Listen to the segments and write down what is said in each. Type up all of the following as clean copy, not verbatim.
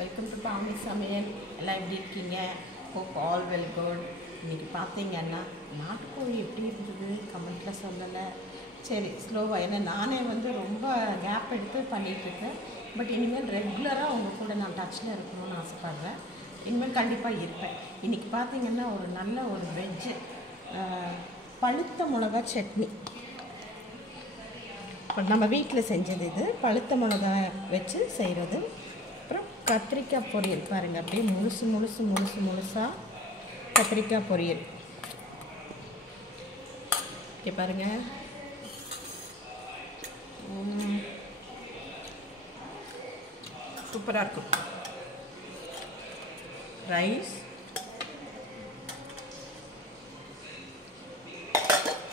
Welcome to Pavani சமையல். எல்லாம் எப்படி இருக்கீங்க? Hope all well good. இன்றைக்கி பார்த்தீங்கன்னா நாட்டுக்கோழி எப்படி இருந்தது கமெண்ட்டில் சொல்லலை. சரி ஸ்லோவாக, ஏன்னா நானே ரொம்ப கேப் எடுத்து பண்ணிகிட்ருக்கேன். பட் இனிமேல் ரெகுலராக உங்கள் கூட நான் டச்சில் இருக்கணும்னு ஆசைப்பட்றேன். இனிமேல் கண்டிப்பாக இருப்பேன். இன்றைக்கி பார்த்தீங்கன்னா ஒரு நல்ல ஒரு வெஜ்ஜு பழுத்த மிளகா சட்னி. இப்போ நம்ம வீட்டில் செஞ்சது இது பழுத்த மிளகா வச்சு செய்கிறது. அப்புறம் கத்திரிக்காய் பொரியல் பாருங்கள், அப்படியே முழுசாக கத்திரிக்காய் பொரியல். ஓகே பாருங்கள், சூப்பராக இருக்கும். ரைஸ்,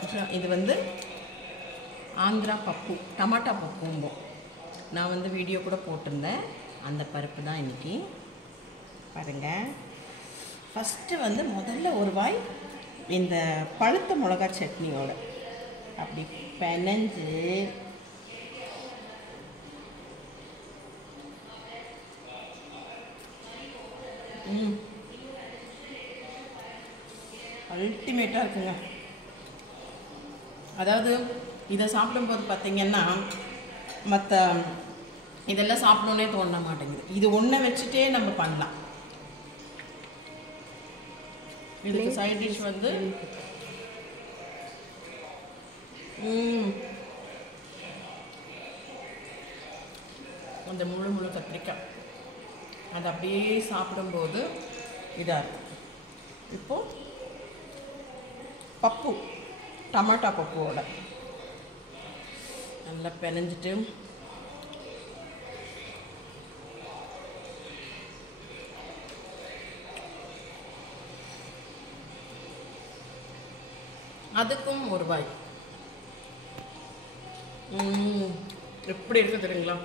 அப்புறம் இது ஆந்திரா பப்பு, டமாட்டா பப்பும்போம். நான் வீடியோ கூட போட்டிருந்தேன். அந்த பருப்பு தான் இன்றைக்கி பாருங்கள். ஃபஸ்ட்டு முதல்ல ஒரு வாய் இந்த பழுத்த மிளகா சட்னியோட அப்படி பெனஞ்சு அல்டிமேட்டாக இருக்குங்க. அதாவது இதை சாப்பிடும்போது பார்த்திங்கன்னா மற்ற இதெல்லாம் சாப்பிடணுன்னே தோண மாட்டேங்குது. இது ஒன்றை வச்சுட்டே நம்ம பண்ணலாம். இதுக்கு சைட் டிஷ் அந்த முழு கத்திரிக்காய் அது அப்படியே சாப்பிடும்போது இதாக இருக்கும். இப்போது பப்பு, டமாட்டா பப்புவோட நல்லா பெனஞ்சிட்டு அதுக்கும் ஒரு வாய். எப்படி இருக்குது தெரியுங்களா?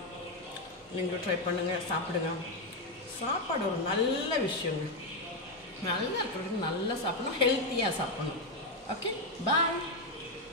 நீங்கள் ட்ரை பண்ணுங்கள், சாப்பிடுங்க. சாப்பாடு ஒரு நல்ல விஷயங்க. நல்லா இருக்கிறதுக்கு நல்லா சாப்பிடணும், ஹெல்த்தியாக சாப்பிடணும். ஓகே, பாய்.